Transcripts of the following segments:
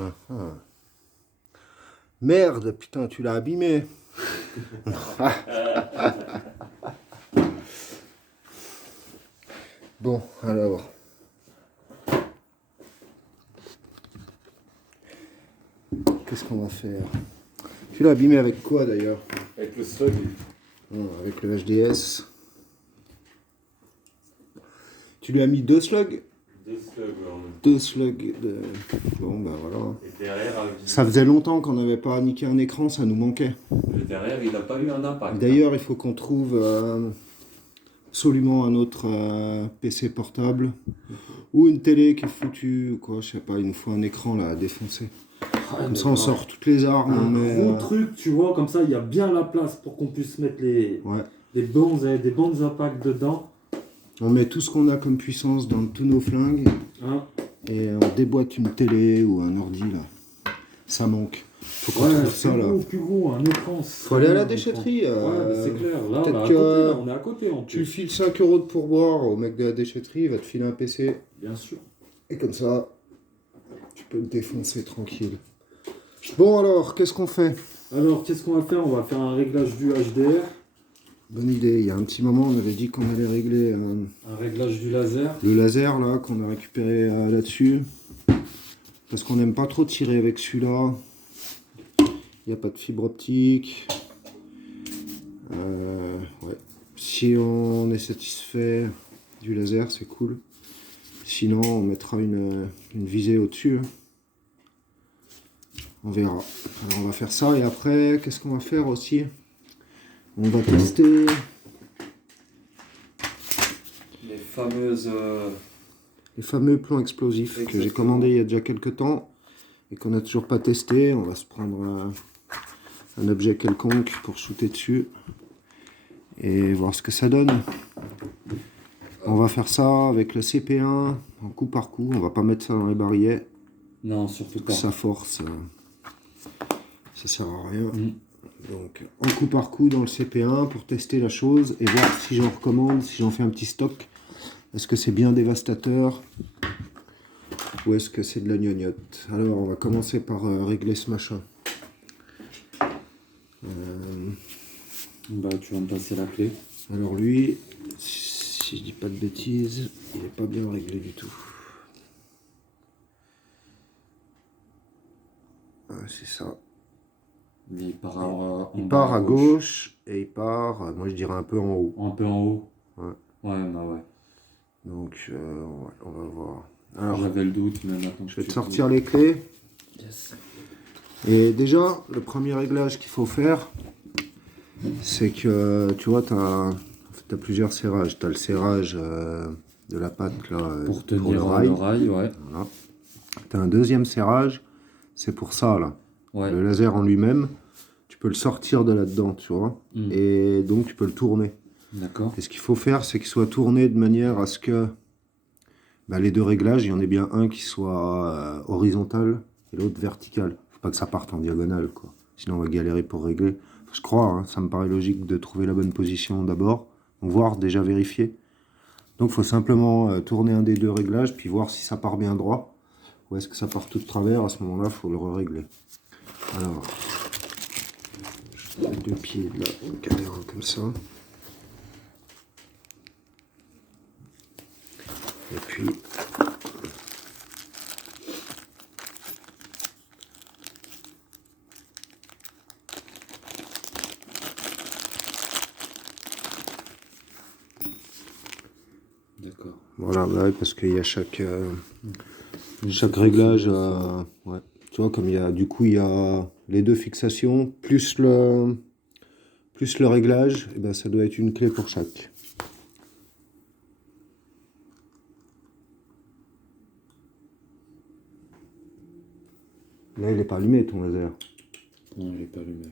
Ah, ah. Merde, putain, tu l'as abîmé. Bon, alors. Qu'est-ce qu'on va faire? Tu l'as abîmé avec quoi d'ailleurs? Avec le slug. Non, avec le HDS. Tu lui as mis 2 slugs? 2 slugs, ouais. 2 slugs de... Bon, bah voilà. Et derrière, Ça faisait longtemps qu'on n'avait pas niqué un écran, ça nous manquait. le derrière, il n'a pas eu un impact. D'ailleurs, il faut qu'on trouve absolument un autre PC portable ou une télé qui est foutue ou quoi, je sais pas, il nous faut un écran là à défoncer. Comme ça, on sort toutes les armes. Un mais, gros truc, tu vois, comme ça, il y a bien la place pour qu'on puisse mettre Ouais. des bandes impacts dedans. On met tout ce qu'on a comme puissance dans tous nos flingues Hein. et on déboîte une télé ou un ordi là. Ça manque. Faut qu'on trouve ça là. Plus gros, un écran. Faut aller à la déchetterie. Ouais, c'est clair. Là, peut-être on est à côté. En Tu plus. files 5 € de pourboire au mec de la déchetterie, il va te filer un PC. Bien sûr. Et comme ça, tu peux le défoncer tranquille. Bon alors, qu'est-ce qu'on fait? Alors, qu'est-ce qu'on va faire? On va faire un réglage du HDR. Bonne idée, il y a un petit moment, on avait dit qu'on allait régler Un réglage du laser. le laser là, qu'on a récupéré là-dessus. Parce qu'on n'aime pas trop tirer avec celui-là. Il n'y a pas de fibre optique. Ouais. Si on est satisfait du laser, c'est cool. Sinon, on mettra une visée au-dessus. On verra. Alors, on va faire ça. Et après, qu'est-ce qu'on va faire aussi? On va tester les fameux plans explosifs que j'ai commandés il y a déjà quelques temps et qu'on n'a toujours pas testé. On va se prendre un objet quelconque pour shooter dessus et voir ce que ça donne. On va faire ça avec le CP1 en coup par coup. On va pas mettre ça dans les barillet. Non, surtout pas. Ça force. Ça sert à rien. Donc en coup par coup dans le CP1 pour tester la chose et voir si j'en recommande, si j'en fais un petit stock. Est-ce que c'est bien dévastateur ou est-ce que c'est de la gnognotte? Alors on va commencer par régler ce machin. Bah, tu vas me passer la clé. Alors lui, si je dis pas de bêtises, il est pas bien réglé du tout. Ouais, c'est ça. Il part Il part à gauche et il part, moi je dirais un peu en haut. Un peu en haut. Ouais. Ouais, bah ouais. Donc ouais, on va voir. Alors, j'avais le doute, mais maintenant je vais te sortir les clés. Yes. Et déjà, le premier réglage qu'il faut faire, c'est que tu vois, tu as plusieurs serrages. Tu as le serrage de la patte là, Pour tenir le rail. ouais. Voilà. Tu as un deuxième serrage, c'est pour ça là. Ouais. Le laser en lui-même, tu peux le sortir de là-dedans, tu vois. Et donc tu peux le tourner. D'accord. Et ce qu'il faut faire, c'est qu'il soit tourné de manière à ce que les deux réglages, il y en ait bien un qui soit horizontal et l'autre vertical. Faut pas que ça parte en diagonale, quoi. Sinon on va galérer pour régler. Je crois, hein, ça me paraît logique de trouver la bonne position d'abord, voire déjà vérifier. Donc il faut simplement tourner un des deux réglages, puis voir si ça part bien droit, ou est-ce que ça part tout de travers. À ce moment-là, il faut le régler. Alors, je mets 2 pieds de la caméra comme ça. Et puis, D'accord. Voilà, ouais, parce qu'il y a chaque réglage, ouais. Tu vois, comme il y a, du coup, il y a les deux fixations, plus le réglage, et ben, ça doit être une clé pour chaque. Là, il n'est pas allumé, ton laser. Non, il n'est pas allumé.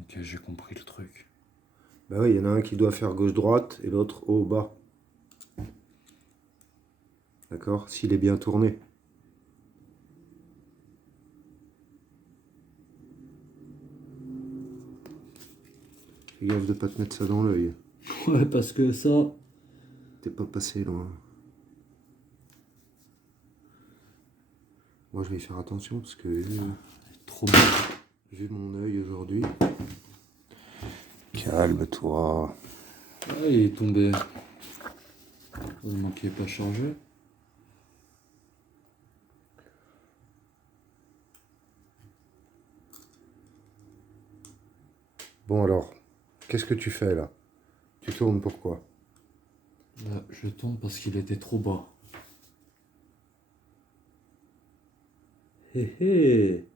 Ok, j'ai compris le truc. Bah oui, il y en a un qui doit faire gauche-droite et l'autre haut-bas. D'accord? S'il est bien tourné. Fais gaffe de pas te mettre ça dans l'œil. Ouais, parce que ça... T'es pas passé loin. Moi, je vais y faire attention parce que Trop bien. vu mon œil aujourd'hui. Calme-toi. Ah, il est tombé. Heureusement qu'il n'est pas chargé. Bon alors, qu'est-ce que tu fais là? Tu tournes pourquoi? Là, je tourne parce qu'il était trop bas. Hé hé.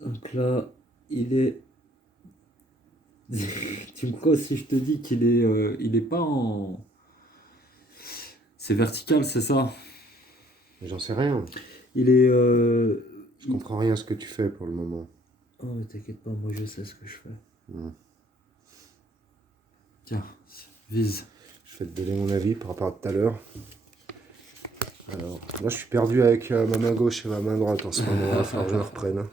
Donc là, il est... Tu me crois si je te dis il est pas en... C'est vertical, c'est ça? J'en sais rien. Il est... Je comprends rien à ce que tu fais pour le moment. Oh, mais t'inquiète pas, moi je sais ce que je fais. Hmm. Tiens, vise. Je vais te donner mon avis par rapport à tout à l'heure. Alors, là je suis perdu avec ma main gauche et ma main droite en ce moment. Il va falloir que je me reprenne.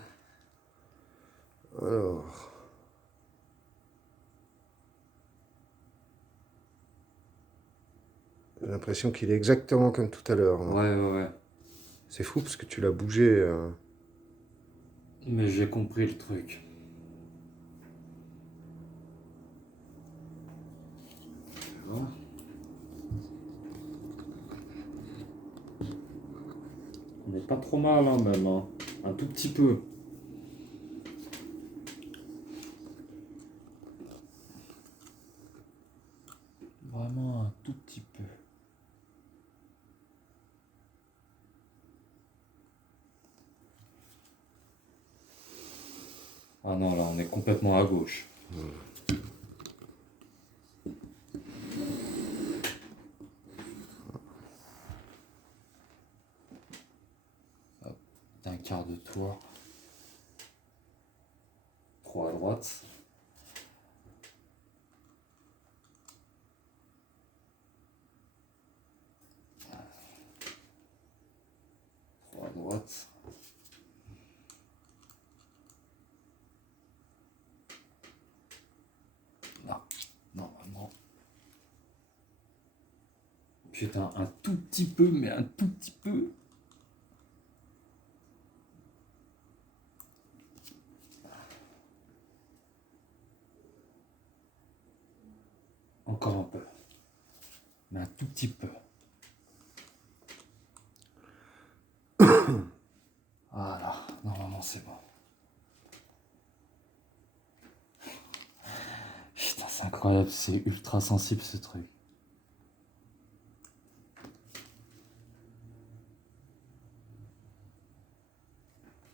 Alors... J'ai l'impression qu'il est exactement comme tout à l'heure. Ouais. C'est fou parce que tu l'as bougé. Mais j'ai compris le truc. Voilà. On n'est pas trop mal, hein, même. Hein. Un tout petit peu. Vraiment un tout petit peu. Ah non, là, on est complètement à gauche. Hop, d'un quart de tour. Trop à droite. Trop à droite. Non, vraiment. Putain, un tout petit peu, mais un tout petit peu. Encore un peu. Mais un tout petit peu. Voilà, normalement c'est bon. Putain, c'est incroyable, c'est ultra sensible ce truc.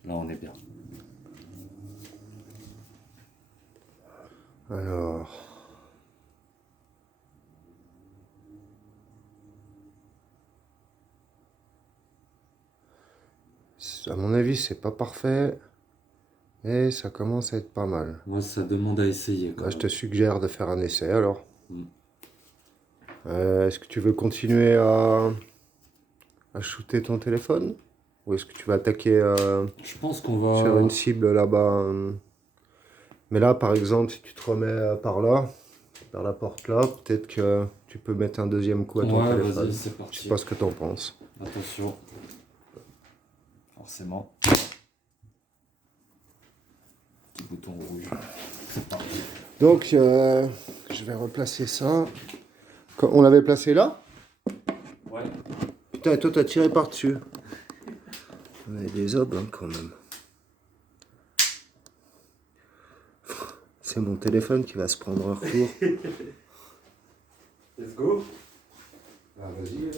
Là, on est bien. Alors... À mon avis, c'est pas parfait. Et ça commence à être pas mal. Moi, ça demande à essayer. Là, je te suggère de faire un essai alors. Mm. Est-ce que tu veux continuer à shooter ton téléphone? Ou est-ce que tu vas attaquer Je pense qu'on va... sur une cible là-bas Mais là, par exemple, si tu te remets par là, vers la porte là, peut-être que tu peux mettre un deuxième coup à ton Ouais, téléphone. vas-y, c'est Je parti. sais pas ce que t'en penses. Attention. Forcément. Petit bouton rouge. C'est parti. Donc, je vais replacer ça. On l'avait placé là? Ouais. Putain, et toi, t'as tiré par-dessus. On a des obs, hein, quand même. C'est mon téléphone qui va se prendre un retour. Let's go. Ah, vas-y.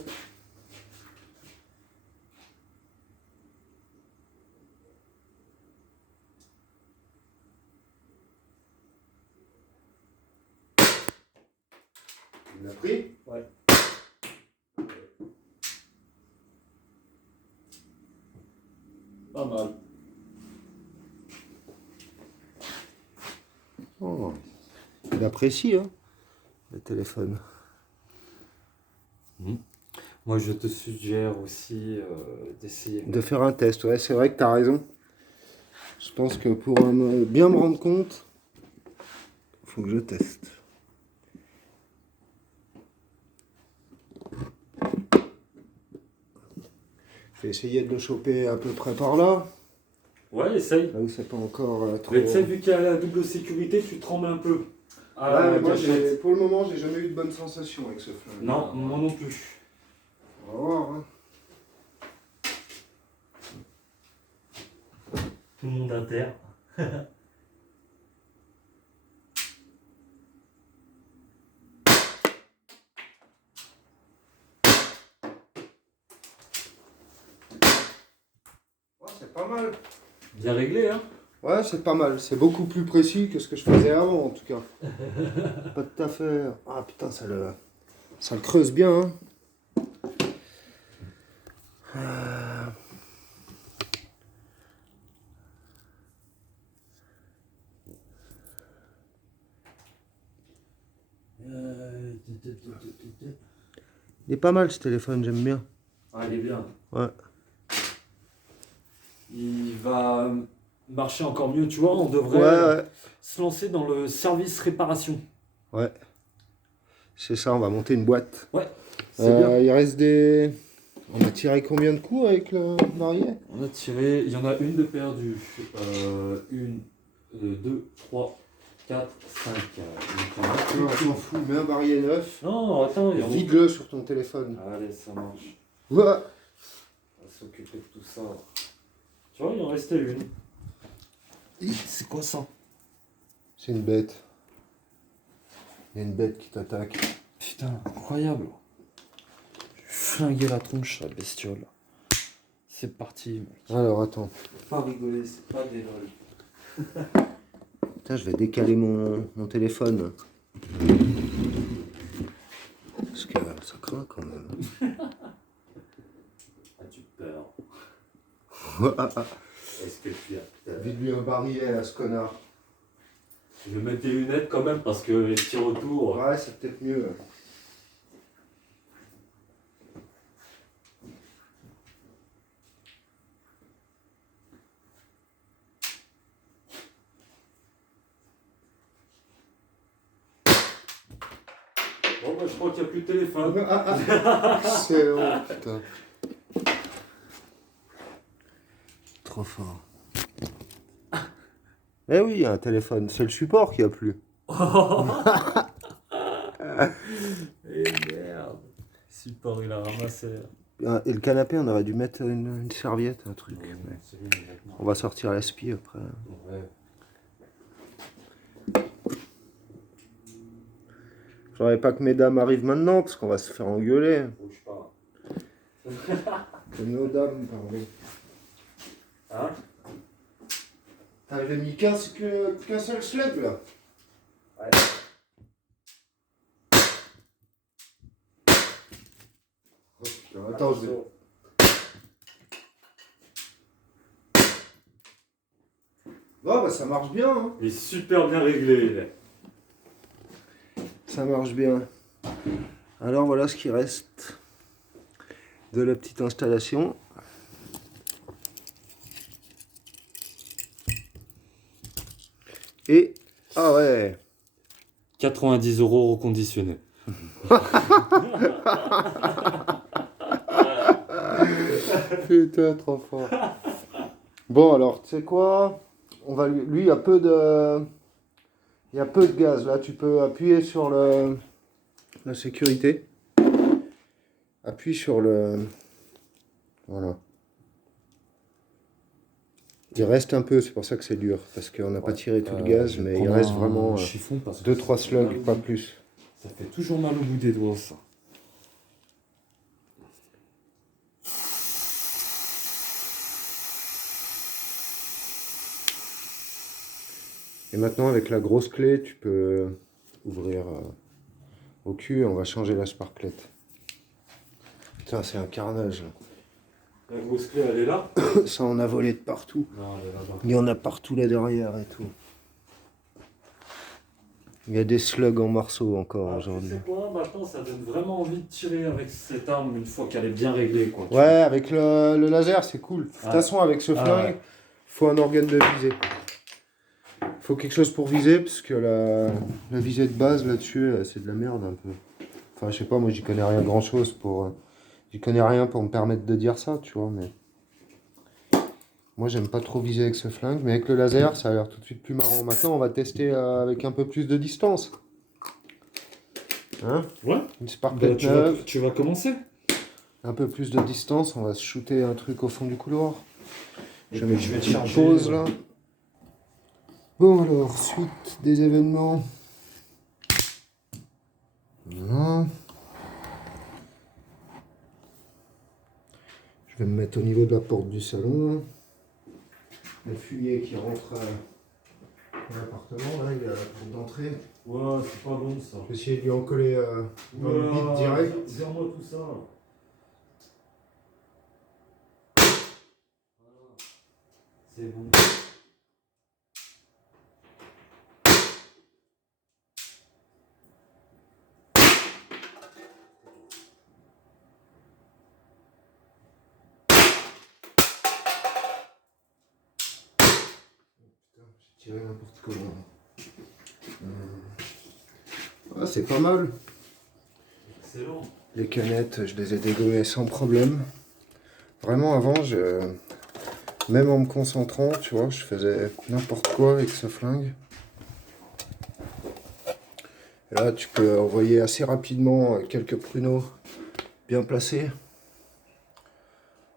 Tu l'as pris? Ouais. Pas mal. Oh, il apprécie, hein, le téléphone. Moi, je te suggère aussi d'essayer. De faire un test, ouais, c'est vrai que tu as raison. Je pense que pour bien me rendre compte, il faut que je teste. Je vais essayer de le choper à peu près par là. Ouais, essaye. Là où c'est pas encore trop... Mais tu sais, vu qu'il y a la double sécurité, tu trembles un peu. Ouais, mais moi, gâchette. pour le moment, j'ai jamais eu de bonne sensation avec ce flingue. Non, moi non plus. On va voir, hein. Tout le monde à terre. Ouais, c'est pas mal. Bien réglé, hein? Ouais, c'est pas mal. C'est beaucoup plus précis que ce que je faisais avant, en tout cas. Pas de affaire. Ah putain, ça le creuse bien, hein. Il est pas mal ce téléphone, j'aime bien. Ah, il est bien. Ouais. Il va marcher encore mieux, tu vois. On devrait Ouais. se lancer dans le service réparation. Ouais. C'est ça, on va monter une boîte. Ouais, c'est bien. Il reste des... On a tiré combien de coups avec le barillet? On a tiré, il y en a une de perdue. Une, deux, trois, quatre, cinq. On s'en fout, mets un barillet neuf. Non, attends, il y en a. Vide-le sur ton téléphone. Allez, ça marche. Ouais. On va s'occuper de tout ça. Tu vois, il en restait une. C'est quoi ça? C'est une bête. Il y a une bête qui t'attaque. Putain, incroyable. Je vais flinguer la tronche, la bestiole. C'est parti, mec. Alors, attends. Faut pas rigoler, c'est pas des lol. Putain, je vais décaler mon téléphone. Parce que ça craint quand même. As-tu peur? Ah, Est-ce que tu as peur? vide-lui un barillet à ce connard. Je vais mettre tes lunettes quand même parce que les tirs autour. Ouais, c'est peut-être mieux. Bon, bah, je crois qu'il n'y a plus de téléphone. C'est long, putain. Trop fort. Eh oui, il y a un téléphone. C'est le support qui a plu. Et merde. Support, il a ramassé. Et le canapé, on aurait dû mettre une serviette, un truc. Mais C'est bon, maintenant. on va sortir l'aspi après. Ouais. J'aurais pas que mesdames arrivent maintenant, parce qu'on va se faire engueuler. Bouge pas. Que nos dames, pardon. Hein? T'avais mis qu'un seul sled, là. Ouais. Oh, putain, attends, je vais... Oh, bah ça marche bien, hein. Il est super bien réglé. Ça marche bien. Alors voilà ce qui reste de la petite installation. Et... Ah ouais. 90 € reconditionné. Putain, trop fort. Bon alors, tu sais quoi? On va lui, il y a peu de... Il y a peu de gaz. Là, tu peux appuyer sur la sécurité. Appuie sur le... Voilà. Il reste un peu, c'est pour ça que c'est dur. Parce qu'on n'a pas tiré tout le gaz, mais il reste vraiment chiffon parce que 2-3 slugs, pas plus. ça fait toujours mal au bout des doigts, ça. Et maintenant, avec la grosse clé, tu peux ouvrir au cul. On va changer la sparklette. Putain, c'est un carnage. La grosse clé, elle est là? Ça en a volé de partout. Non, elle est là-bas. Il y en a partout là derrière et tout. Il y a des slugs en morceaux encore Tu aujourd'hui. sais quoi, maintenant ça donne vraiment envie de tirer avec cette arme une fois qu'elle est bien réglée, quoi. Ouais, avec le laser, c'est cool. De toute façon, avec ce flingue, ouais. faut un organe de visée. Faut quelque chose pour viser, parce que la visée de base là-dessus, c'est de la merde un peu. Enfin, je sais pas, moi j'y connais rien grand-chose pour... j'y connais rien pour me permettre de dire ça, tu vois, mais... Moi, j'aime pas trop viser avec ce flingue, mais avec le laser, ça a l'air tout de suite plus marrant. Maintenant, on va tester avec un peu plus de distance. Hein? Ouais. Une Spark Bah, 9, tu vas commencer. un peu plus de distance, on va se shooter un truc au fond du couloir. Je vais je vais mettre te une charger, pause là. Bon alors, suite des événements. Voilà. Je vais me mettre au niveau de la porte du salon. Le fumier qui rentre dans l'appartement, là, il est à la porte d'entrée. Ouais, c'est pas bon ça. Je vais essayer de lui en coller dans le bit direct. Vire-moi tout ça. C'est bon. J'ai tiré n'importe comment. Ah, c'est pas mal. Excellent. Les canettes, je les ai dégommées sans problème. Vraiment, avant, même en me concentrant, tu vois, je faisais n'importe quoi avec ce flingue. Et là, tu peux envoyer assez rapidement quelques pruneaux bien placés,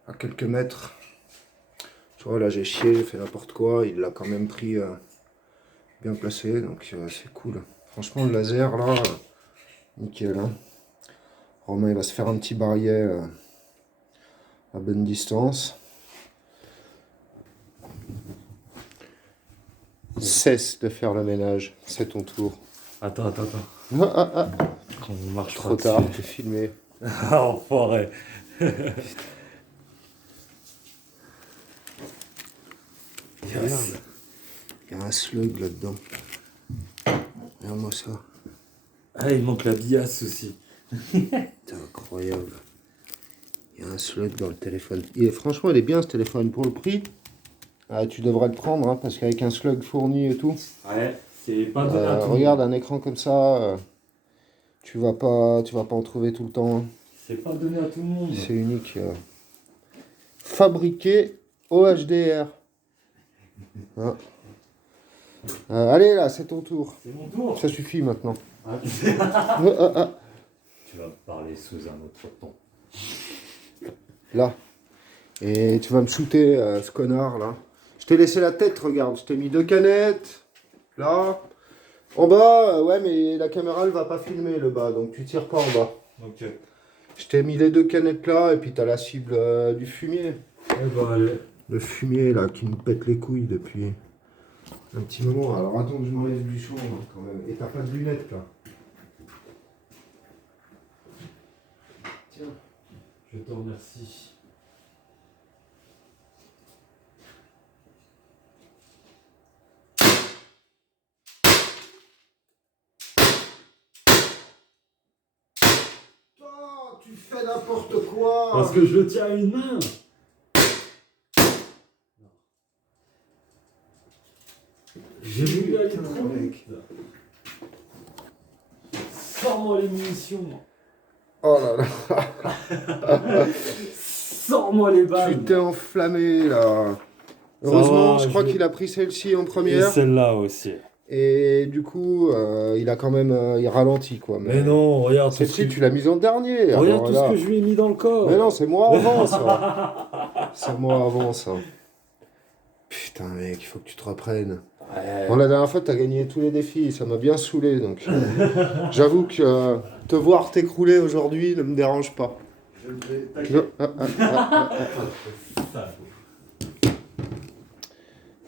à quelques mètres. Tu vois, là, j'ai chié, j'ai fait n'importe quoi. Il l'a quand même pris bien placé, donc c'est cool. Franchement, le laser, là, nickel. Hein. Romain, il va se faire un petit barillet à bonne distance. Cesse de faire le ménage, c'est ton tour. Attends. Ah. Quand on marche Trop pas tard, dessus. t'es filmé. Ah, enfoiré. Regarde, il y a un slug là-dedans. Regarde-moi ça. Ah, il manque la biasse aussi. C'est incroyable. Il y a un slug dans le téléphone. Franchement, il est bien ce téléphone pour le prix. Ah, tu devrais le prendre, hein, parce qu'avec un slug fourni et tout. Ouais, c'est pas donné à tout le Regarde, monde. un écran comme ça, tu vas pas en trouver tout le temps. Hein. C'est pas donné à tout le monde. C'est unique. Fabriqué au HDR. Hein. Allez là, c'est ton tour. C'est mon tour. Ça suffit maintenant. Ah, tu vas parler sous un autre ton. Là. Et tu vas me shooter ce connard là. Je t'ai laissé la tête, regarde. Je t'ai mis 2 canettes. Là. En bas, ouais, mais la caméra elle va pas filmer le bas, donc tu tires pas en bas. Ok. Je t'ai mis les 2 canettes là, et puis t'as la cible du fumier. Eh ben, allez. Le fumier là qui me pète les couilles depuis un petit moment. Alors attends que je m'enlève du champ hein, quand même. Et t'as pas de lunettes là. Tiens. Je te remercie. Oh, tu fais n'importe quoi. Parce que je le tiens à une main. J'ai voulu aller Putain, trop mec. vite. Sors-moi les munitions. Oh là là. Sors-moi les balles. Tu t'es enflammé là. Heureusement, va, je crois je- qu'il a pris celle-ci en Et première. celle-là aussi. Et du coup, il a quand même il ralentit quoi. Mais non, regarde tout ce Celle-ci, que... tu l'as mise en dernier. Regarde alors tout là- ce que je lui ai mis dans le corps. Mais non, c'est moi avant ça. C'est moi avant ça. Putain mec, il faut que tu te reprennes. Ouais. Bon, la dernière fois, tu as gagné tous les défis, ça m'a bien saoulé. Donc, j'avoue que te voir t'écrouler aujourd'hui ne me dérange pas. Je le fais. Non, Ça.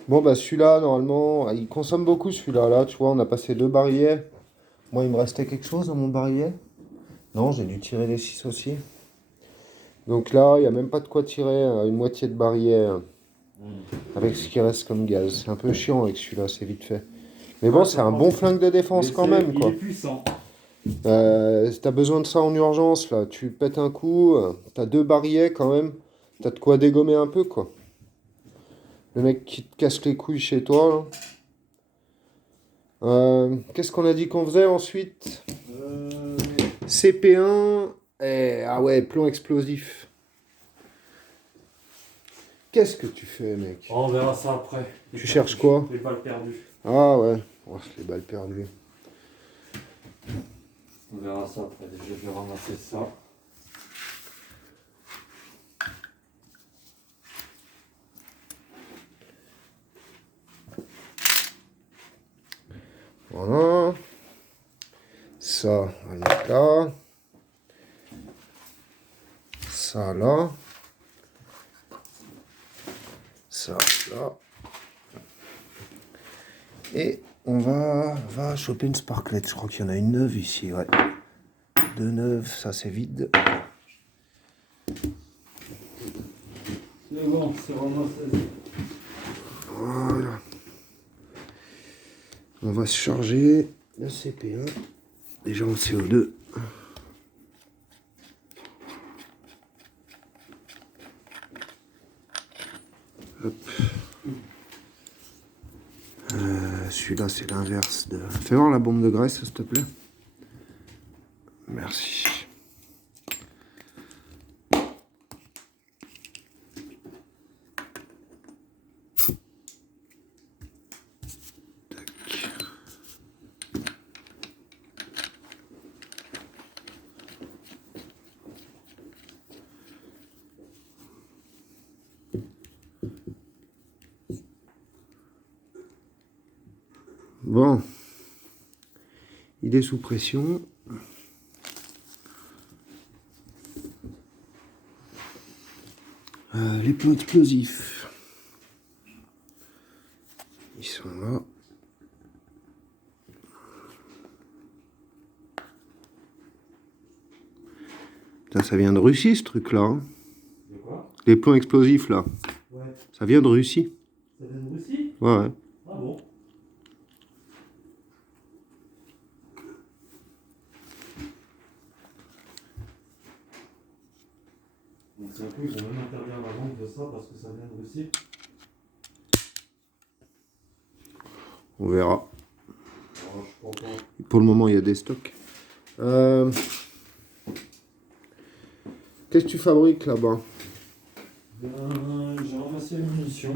Bon, bah celui-là, normalement, il consomme beaucoup celui-là. Là, tu vois, on a passé 2 barillets. Moi, il me restait quelque chose dans mon barillet. Non, j'ai dû tirer les 6 aussi. Donc là, il n'y a même pas de quoi tirer une moitié de barillet avec ce qui reste comme gaz. C'est un peu chiant avec celui-là, c'est vite fait. Mais bon, c'est un bon flingue de défense Mais quand c'est- même, Il quoi. est puissant. Si t'as besoin de ça en urgence, là, tu pètes un coup, t'as 2 barilets quand même, t'as de quoi dégommer un peu, quoi. Le mec qui te casse les couilles chez toi, là. Qu'est-ce qu'on a dit qu'on faisait ensuite? CP1, ah ouais, plomb explosif. Qu'est-ce que tu fais, mec? Oh, on verra ça après. Tu cherches quoi? Les balles perdues. Ah ouais, oh, les balles perdues. On verra ça après. Déjà, je vais ramasser ça. Voilà. Ça, on va le mettre là. Ça là. Ça là. Et on va choper une sparklette. Je crois qu'il y en a une neuve ici, ouais. 2 neuves, ça c'est vide. C'est bon, c'est ramassé. Voilà. On va se charger le CP1. Déjà en CO2. Hop. Celui-là, c'est l'inverse de... Fais voir la bombe de graisse, s'il te plaît. Merci. Bon, il est sous pression. Les plombs explosifs, ils sont là. Putain, ça vient de Russie ce truc-là. Hein. De quoi? Les plombs explosifs là, Ouais. ça vient de Russie. Ça vient de Russie? Ouais, ouais. Ah bon? Donc c'est un coup, ils vont même interdire la vente de ça parce que ça vient de Russie. On verra. Alors, je crois pas. Pour le moment, il y a des stocks. Qu'est-ce que tu fabriques là-bas? J'ai ramassé la munition.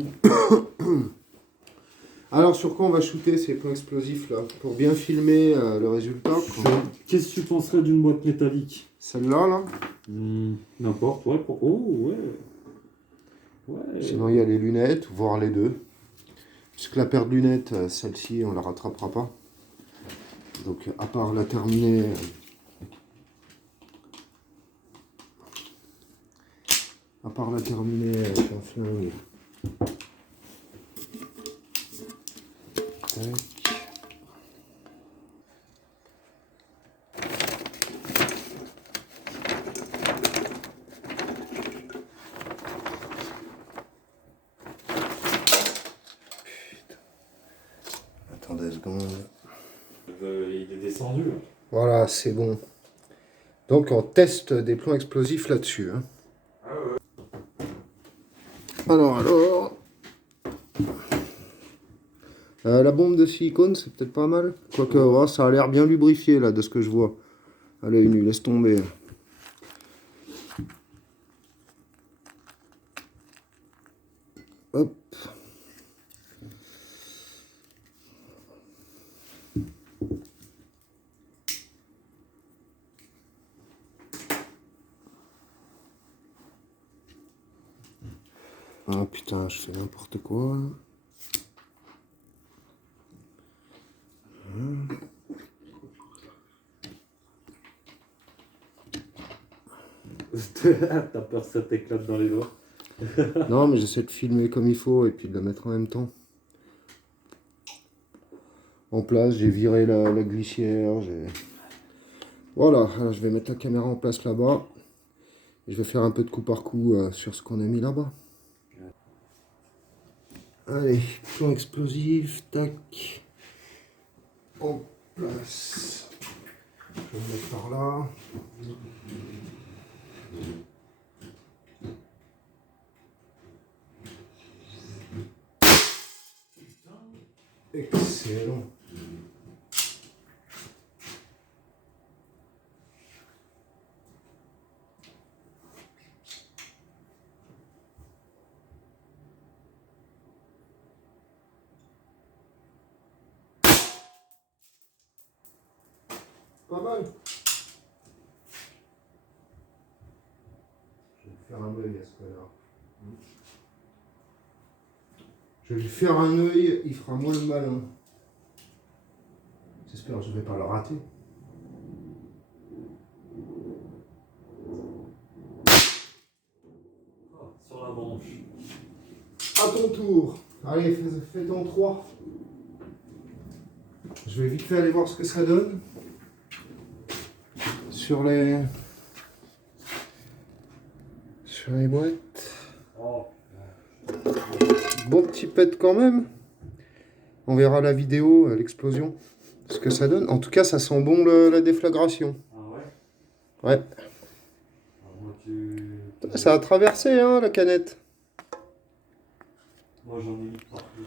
Alors, sur quoi on va shooter ces plombs explosifs là? Pour bien filmer le résultat. Quoi. Qu'est-ce que tu penserais d'une boîte métallique? Celle-là, là. N'importe, ouais. Oh, ouais. Ouais. Sinon, il y a les lunettes, voire les deux. Puisque la paire de lunettes, celle-ci, on la rattrapera pas. Donc, à part la terminer. À part la terminer avec un flingue. Tac. Attends 2 secondes. Il est descendu. Là. Voilà, c'est bon. Donc on teste des plombs explosifs là-dessus. Hein. Alors. La bombe de silicone, c'est peut-être pas mal. Quoique, oh, ça a l'air bien lubrifié là, de ce que je vois. Allez, une, laisse tomber. Hop. Ah putain, je fais n'importe quoi. T'as peur que ça t'éclate dans les doigts? Non, mais j'essaie de filmer comme il faut et puis de la mettre en même temps. En place, j'ai viré la glissière. Voilà, alors je vais mettre la caméra en place là-bas. Je vais faire un peu de coup par coup sur ce qu'on a mis là-bas. Allez, plomb explosif, tac. en place. Je vais me mettre par là. Excellent. Pas mal. Je vais faire un œil à ce là. Je vais lui faire un œil, il fera moins le malin. J'espère que je ne vais pas le rater. Oh, sur la branche. À ton tour. Allez, fais-en 3. Je vais vite fait aller voir ce que ça donne. Sur les boîtes. Oh. Bon petit pet quand même. On verra la vidéo, l'explosion, ce que ça donne. En tout cas, ça sent bon la déflagration. Ah ouais? Ouais. Alors moi, tu... Ça a traversé hein, la canette. Moi j'en ai mis partout.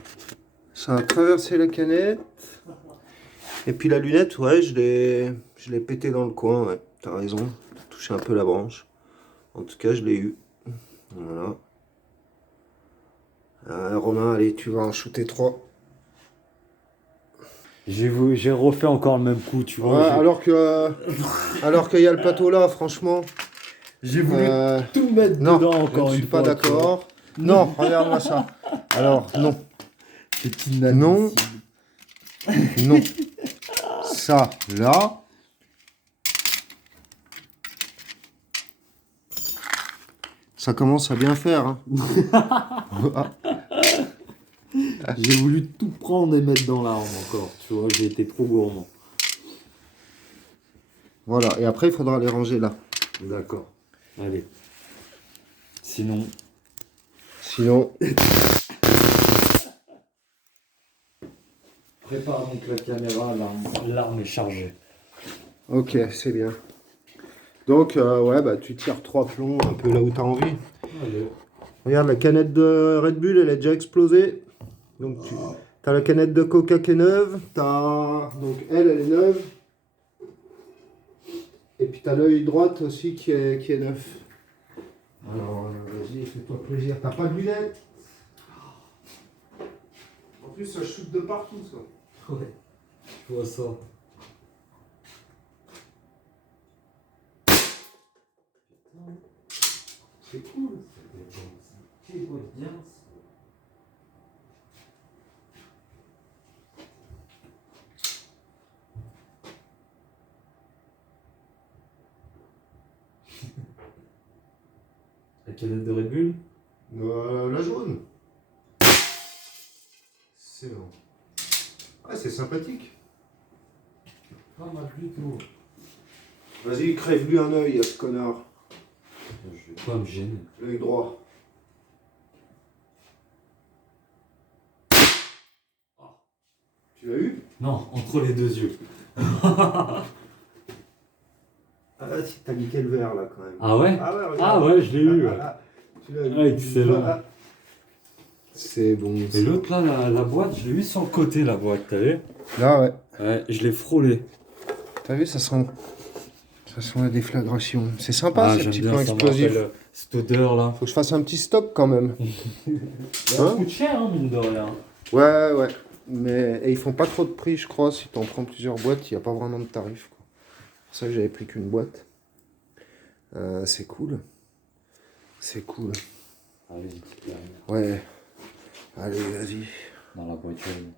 Ça a traversé la canette. Et puis la lunette, ouais, je l'ai pété dans le coin, ouais. T'as raison. T'as touché un peu la branche. En tout cas, je l'ai eu. Voilà. Romain, allez, tu vas en shooter 3. J'ai refait encore le même coup, tu vois. Ouais, alors qu'il y a le plateau là, franchement. J'ai voulu tout mettre Non, dedans je encore ne une suis fois. pas d'accord. Non, regarde-moi ça. Alors, non. C'est inadmissible. Non. Ça, là. Ça commence à bien faire. Hein. J'ai voulu tout prendre et mettre dans l'arme encore, tu vois, j'ai été trop gourmand. Voilà, et après, il faudra les ranger là. D'accord. Allez. Sinon... Prépare donc la caméra, l'arme est chargée. Ok, c'est bien. Donc, ouais, bah, tu tires 3 plombs un peu là où tu as envie. Allez. Regarde, la canette de Red Bull, elle a déjà explosé. Donc, tu as la canette de Coca qui est neuve. Donc, elle est neuve. Et puis, tu as l'œil droite aussi qui est neuf. Alors, vas-y, fais-toi plaisir. T'as pas de lunettes? En plus, ça shoot de partout, ça. Ouais, je vois ça. C'est cool. Quel beau bien. La canette de Red Bull? La jaune. C'est bon. Ah, c'est sympathique. Pas mal du tout. Vas-y, crève-lui un œil à ce connard. Je vais pas me gêner. L'œil droit. Tu l'as eu? Non, entre les deux yeux. Ah, si, t'as niqué le verre là quand même. Ah ouais? Ah ouais, regarde. Ah ouais, je l'ai eu. Ouais. Tu l'as eu. Ah, excellent. Ah. C'est bon. Et l'autre là, la boîte, je l'ai eu sur le côté, la boîte, t'as vu? Là, ouais. Ouais, je l'ai frôlé. T'as vu, ça sent la déflagration. C'est sympa ces j'aime petits bien, plans ça me explosifs. rappelle, cette odeur là. Faut que je fasse un petit stock quand même. Ça coûte cher, hein, mine de rien. Ouais, ouais. Mais et ils font pas trop de prix, je crois. Si t'en prends plusieurs boîtes, il n'y a pas vraiment de tarif. Quoi. C'est pour ça que j'avais pris qu'une boîte. C'est cool. C'est cool. Allez, une petite dernière. Ouais. Allez, vas-y. Dans la boîte jaune.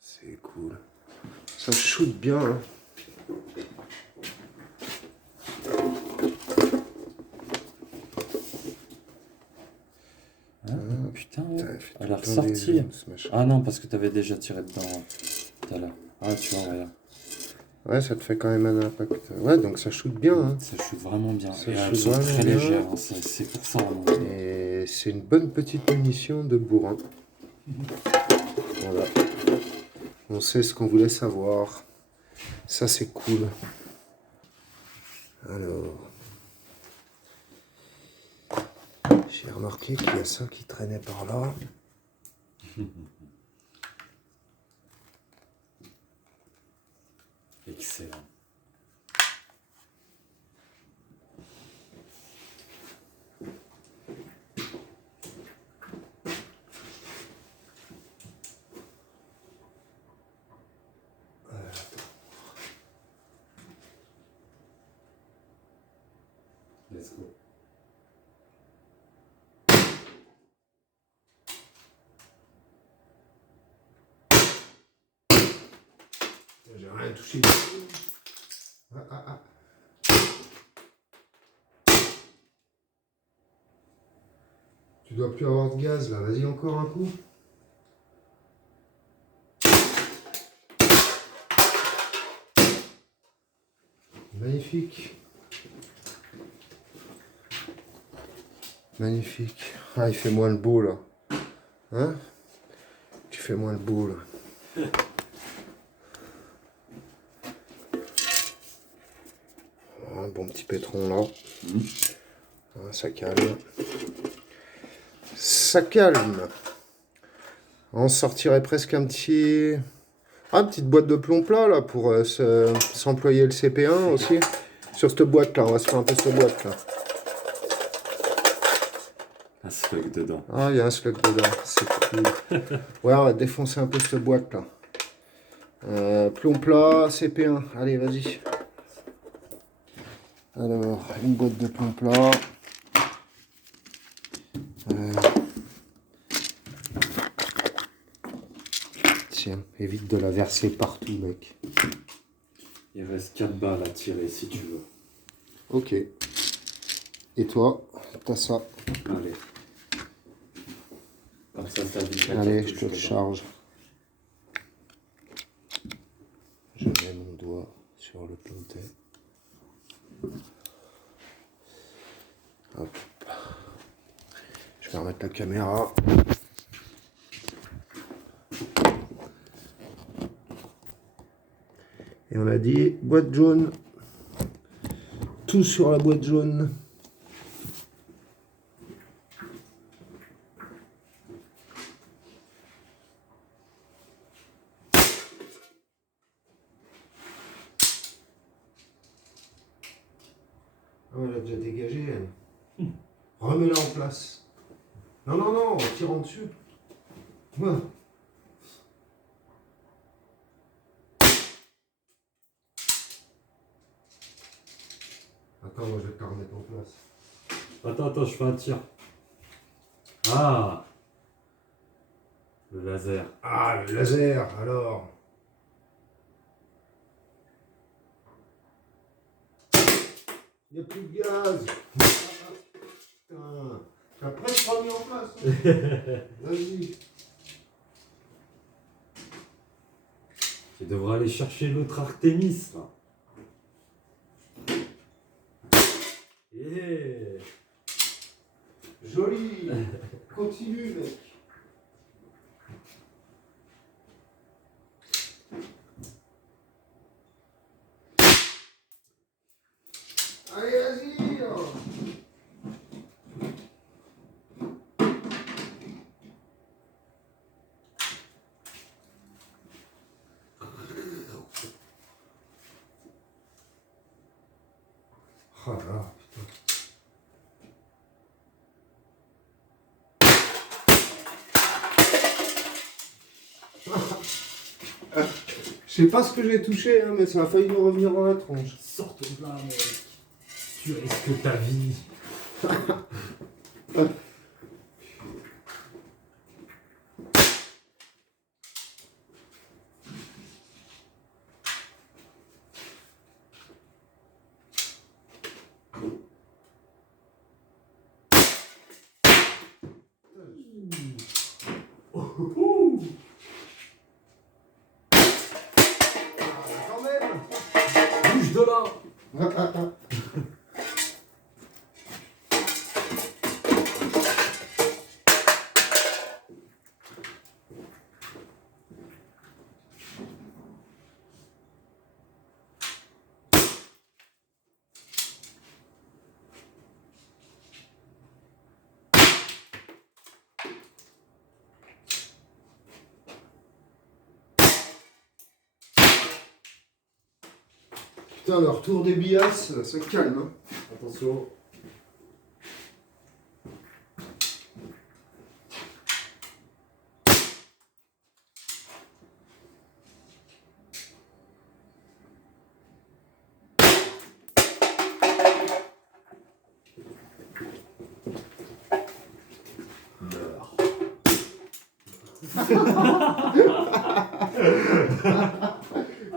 C'est cool. Ça shoot bien. Hein. Putain, Putain, elle fait elle a tout le temps des ressorti. jeux, ce machin. Ah non, parce que t'avais déjà tiré dedans tout à l'heure. Ah, tu vois, regarde. Ouais, ça te fait quand même un impact. Ouais, donc ça shoot bien. Hein. Ça chute vraiment bien. Ça Et chute elles sont vraiment très bien. légères, hein. C'est pour ça. Hein. Et c'est une bonne petite munition de bourrin. Voilà. On sait ce qu'on voulait savoir. Ça, c'est cool. Alors. J'ai remarqué qu'il y a ça qui traînait par là. Excellent. Let's go. J'ai rien touché. Ah. Tu dois plus avoir de gaz là. Vas-y, encore un coup. Magnifique. Magnifique. Ah, il fait moins le beau là. Hein? Tu fais moins le beau là. Un bon petit pétron là. Ça calme. Ça calme. On sortirait presque un petit... Ah, une petite boîte de plomb plat là pour s'employer le CP1 aussi. Sur cette boîte là, on va se faire un peu cette boîte là. Un slug dedans. Ah, il y a un slug dedans, c'est cool. Ouais, on va défoncer un peu cette boîte là. Plomb plat, CP1. Allez, vas-y. Alors, une boîte de plomb plat. Tiens, évite de la verser partout, mec. Il reste 4 balles à tirer si tu veux. Ok. Et toi, t'as ça. Allez. Comme ça vite. Allez, je te le charge. Je mets mon doigt sur le pintet. Hop. Je vais remettre la caméra. Et on a dit boîte jaune. Tout sur la boîte jaune. Oh, elle a déjà dégagé, elle. Remets-la en place. Non, en tirant dessus. Ouais. Attends, moi je vais te la remettre en place. Attends, je fais un tir. Ah! Le laser. Ah, le laser, alors. Il n'y a plus de gaz. Putain. T'as presque remis en place. Hein. Vas-y. Tu devrais aller chercher l'autre Artemis là. Yeah. Joli. Continue, mec. Allez, vas-y. Oh là, putain. Je sais pas ce que j'ai touché, hein, mais ça a failli nous revenir dans la tronche. Sors de là, mec. Tu risques ta vie. Quand même. Bouge de là. Putain, le retour des bias, ça calme. Hein. Attention.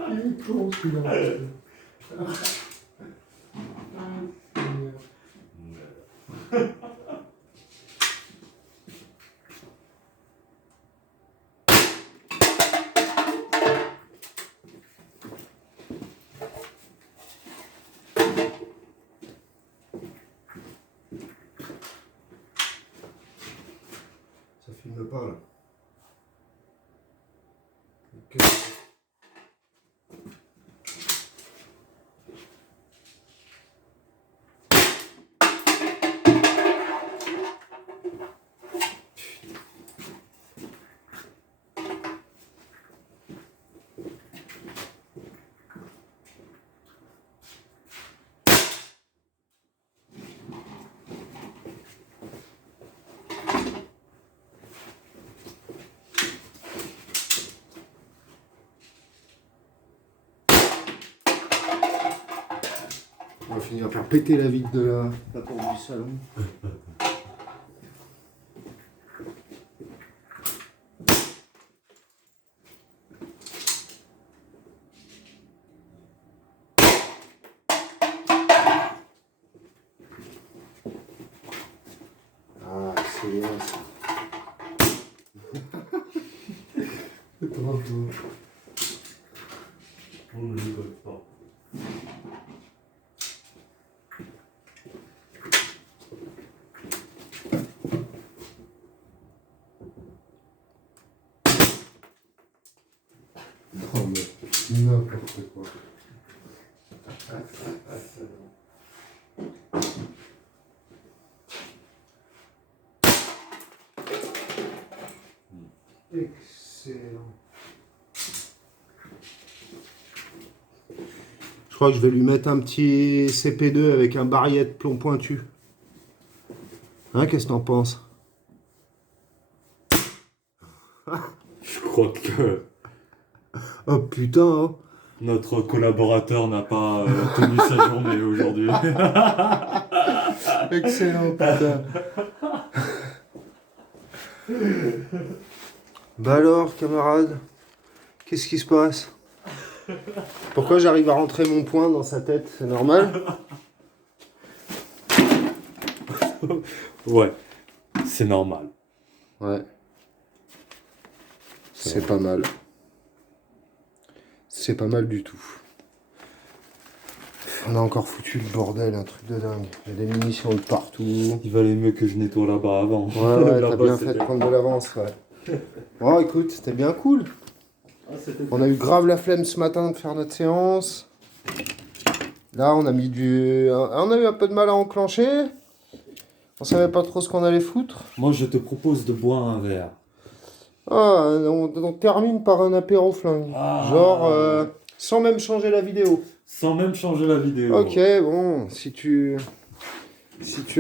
Il est con celui-là. Ça filme pas là. Ok. On va finir par péter la vitre de la porte du salon. Ah, c'est bien ça. C'est trop beau. On ne rigole pas. Non mais n'importe quoi. Excellent. Je crois que je vais lui mettre un petit CP2 avec un barillet de plomb pointu. Hein, qu'est-ce que t'en penses? Je crois que Oh putain, hein. notre collaborateur n'a pas tenu sa journée aujourd'hui. Excellent, putain. Bah alors, camarade, qu'est-ce qui se passe? Pourquoi j'arrive à rentrer mon poing dans sa tête? C'est normal? Ouais, c'est normal. Ouais. C'est pas mal. C'est pas mal du tout. On a encore foutu le bordel, un truc de dingue. Il y a des munitions de partout. Il valait mieux que je nettoie là-bas avant. Ouais, ouais, t'as Là-bas, bien c'était- fait de prendre de l'avance, ouais. Bon, écoute, c'était bien cool. Ah, c'était- On a eu grave la flemme ce matin de faire notre séance. Là, on a mis on a eu un peu de mal à enclencher. On savait pas trop ce qu'on allait foutre. Moi, je te propose de boire un verre. Ah, on termine par un apéro flingue. Ah. Genre, sans même changer la vidéo. Sans même changer la vidéo. Ok, bon, si tu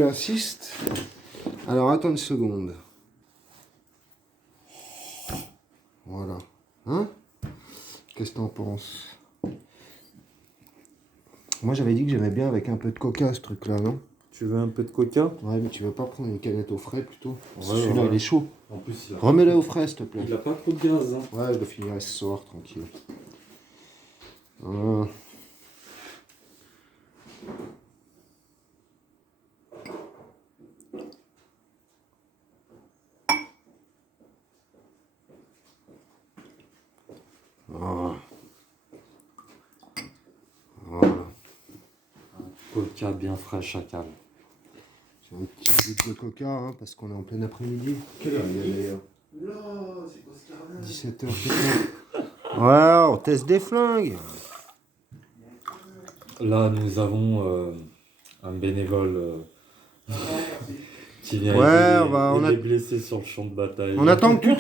insistes. Alors, attends une seconde. Voilà. Hein? Qu'est-ce que t'en penses? Moi, j'avais dit que j'aimais bien avec un peu de coca, ce truc-là, non? Tu veux un peu de coca? Ouais, mais tu veux pas prendre une canette au frais, plutôt? Parce que Ouais, celui-là, ouais. il est chaud. En plus, il a... Remets-le au frais, s'il te plaît. il a pas trop de gaz. Hein. Ouais, je le finirai ce soir, tranquille. Voilà. Voilà. Voilà. Coca bien frais, chacal. C'est un petit bout de coca, hein, parce qu'on est en plein après-midi. Quelle heure il est d'ailleurs? Là, c'est quoi ce carnet? 17h. Ouais, on teste des flingues. Là, nous avons un bénévole qui vient Ouais, aider on a- les blessés sur le champ de bataille. On attend que tu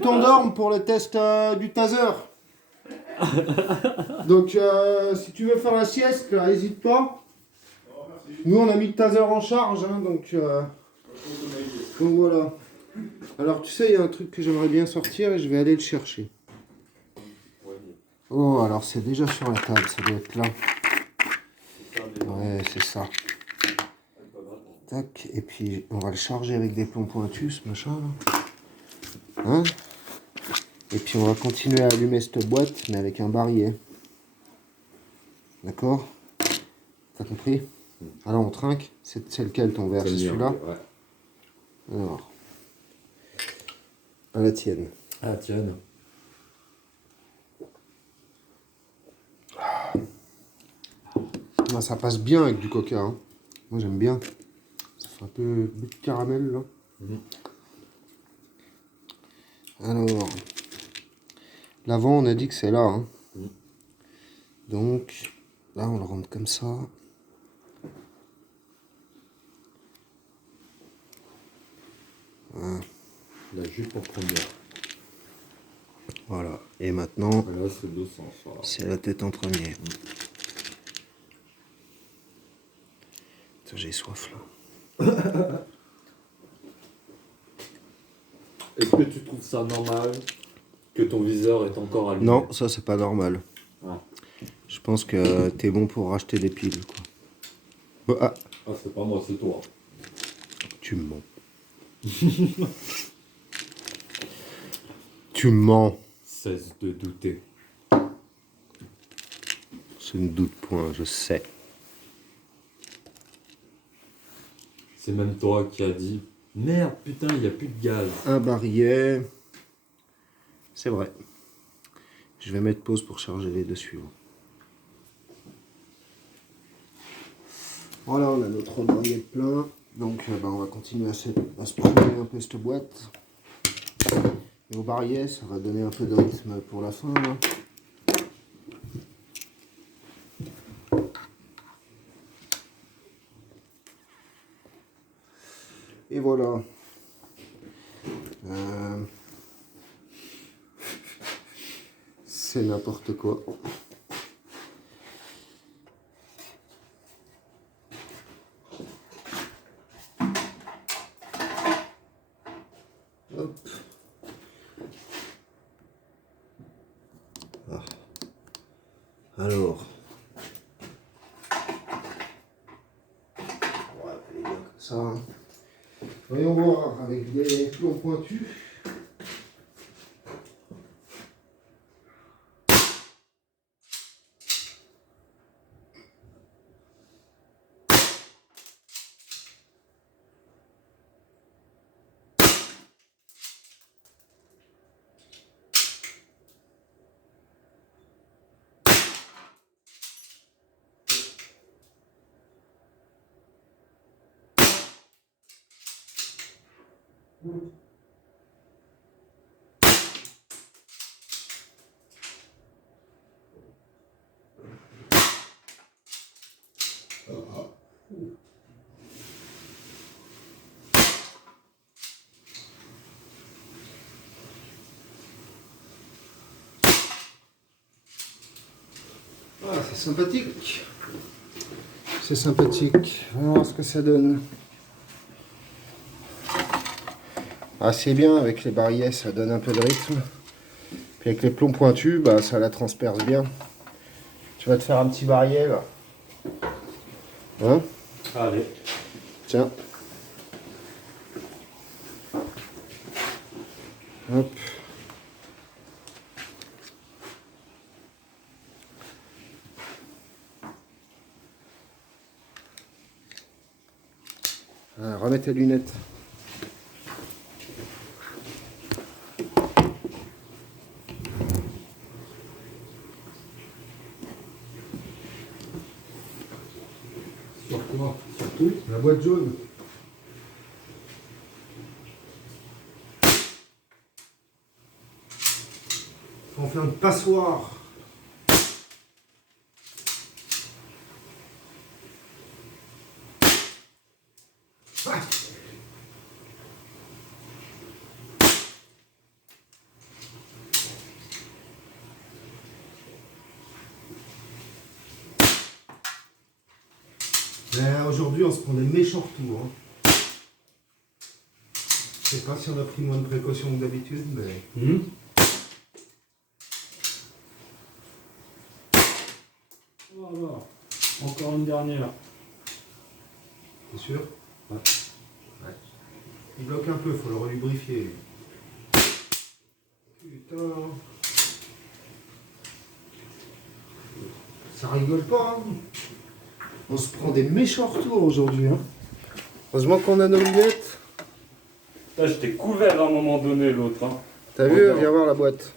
t'endormes pour le test du taser. Donc, si tu veux faire la sieste, là, n'hésite pas. Nous, on a mis le taser en charge, hein, donc voilà. Alors, tu sais, il y a un truc que j'aimerais bien sortir et je vais aller le chercher. Oh, alors c'est déjà sur la table, ça doit être là. Ouais, c'est ça. Tac, et puis on va le charger avec des plombs pointus, ce machin là. Hein? Et puis on va continuer à allumer cette boîte, mais avec un barillet. D'accord? T'as compris? Alors on trinque. C'est lequel ton verre? C'est celui-là? Ouais. Alors. À la tienne. Ah, tiens. Ah, ça passe bien avec du coca. Hein. Moi j'aime bien. Ça fait un peu de caramel là. Alors. L'avant on a dit que c'est là. Hein. Donc là on le rentre comme ça. Voilà. La jupe en première. Voilà. Et maintenant, Là, c'est 200. Ça. c'est la tête en premier. Putain, j'ai soif là. Est-ce que tu trouves ça normal que ton viseur est encore allumé? Non, ça c'est pas normal. Ah. Je pense que t'es bon pour racheter des piles quoi. Ah, Ah, c'est pas moi, c'est toi. tu me mens. Tu mens. Cesse de douter. Je ne doute point, je sais. C'est même toi qui as dit merde, putain, il n'y a plus de gaz. Un barillet. C'est vrai. Je vais mettre pause pour charger les deux suivants. Voilà, on a notre barillet plein. Donc on va continuer à se promener un peu cette boîte. Et au barillet, ça va donner un peu de rythme pour la fin. Là. Et voilà. C'est n'importe quoi. Hop. Ah. Alors. On va appeler bien comme ça. Hein. Voyons voir avec des plombs pointus. Ah, c'est sympathique. C'est sympathique. On va voir ce que ça donne. Ah, c'est bien, avec les barillets, ça donne un peu de rythme. Puis avec les plombs pointus, bah, ça la transperce bien. Tu vas te faire un petit barillet, là. Hein? Allez. Tiens. Hop. Ah, remets tes lunettes. Sur quoi? Surtout la boîte jaune. Faut en faire une passoire. Ah. Mais aujourd'hui, on se prend des méchants retours. Hein. Je sais pas si on a pris moins de précautions que d'habitude, mais... Voilà. Encore une dernière. T'es sûr? Ouais. Ouais. Il bloque un peu, faut le relubrifier. Putain. Ça rigole pas, hein. On se prend des méchants retours aujourd'hui, hein. Heureusement qu'on a nos lunettes. Là, j'étais couvert à un moment donné, l'autre. Hein. T'as vu? Regarde. Viens voir la boîte.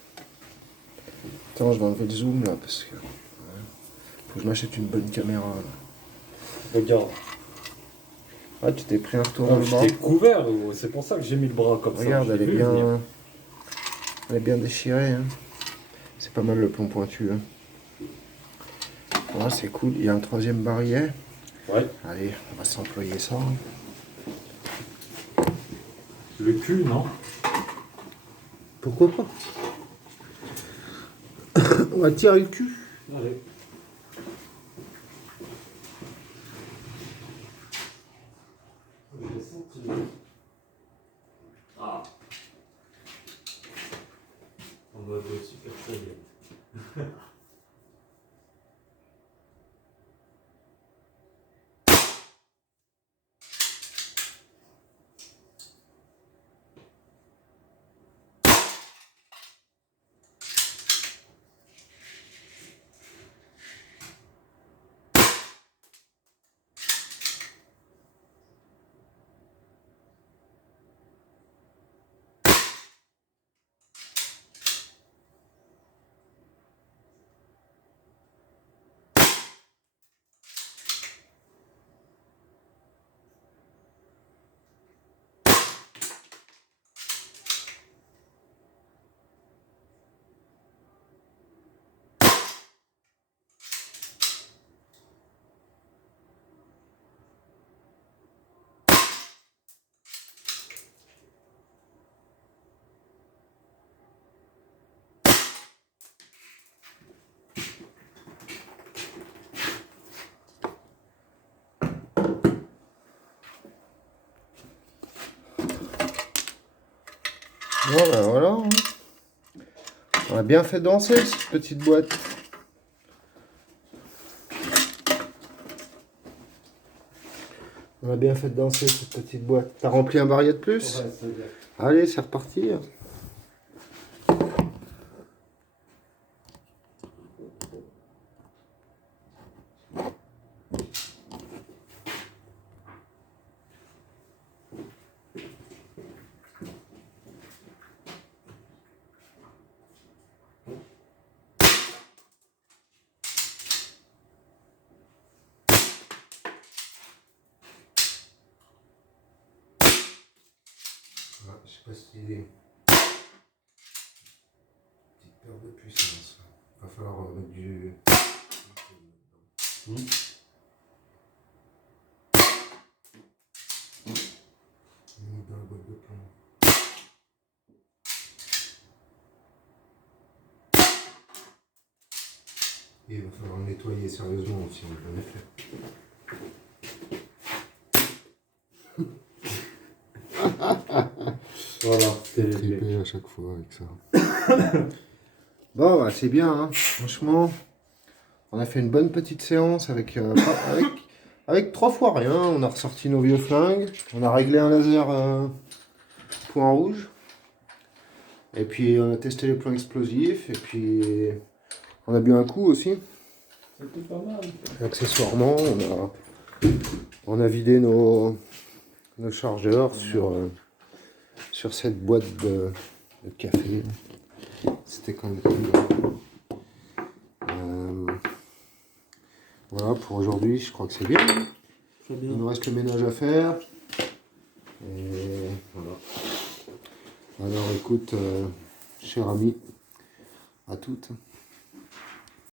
Attends, je vais enlever le zoom là parce que... Faut que je m'achète une bonne caméra. Là. Regarde. Ah, tu t'es pris un retour dans le bras. J'étais couvert, c'est pour ça que j'ai mis le bras comme Regarde, ça. elle est bien... Elle est bien déchirée. Hein. C'est pas mal le plomb pointu. Hein. Voilà, c'est cool. Il y a un troisième barillet. Ouais. Allez, on va s'employer ça. Le cul, non? Pourquoi pas? On va tirer le cul. Allez. Ah. En mode super saiyan. Bon ben voilà. Hein. On a bien fait danser cette petite boîte. On a bien fait danser cette petite boîte. T'as rempli un barillet de plus? Ouais, c'est bien. Allez, c'est reparti. Ah, je sais pas si petite perte de puissance. Va falloir mettre du... Dans la boîte de plomb. Et il va falloir le nettoyer sérieusement aussi, en effet. Voilà, c'est Triper à chaque fois avec ça. Bon, bah, c'est bien, hein. Franchement. On a fait une bonne petite séance avec 3 fois rien. On a ressorti nos vieux flingues. On a réglé un laser point rouge. Et puis on a testé les plans explosifs. Et puis on a bu un coup aussi. C'était pas mal. Accessoirement, on a vidé nos chargeurs sur cette boîte de café. C'était quand même cool. Voilà, pour aujourd'hui, je crois que c'est bien. Très bien. Il nous reste le ménage à faire. Et voilà. Alors écoute, cher ami, à toutes.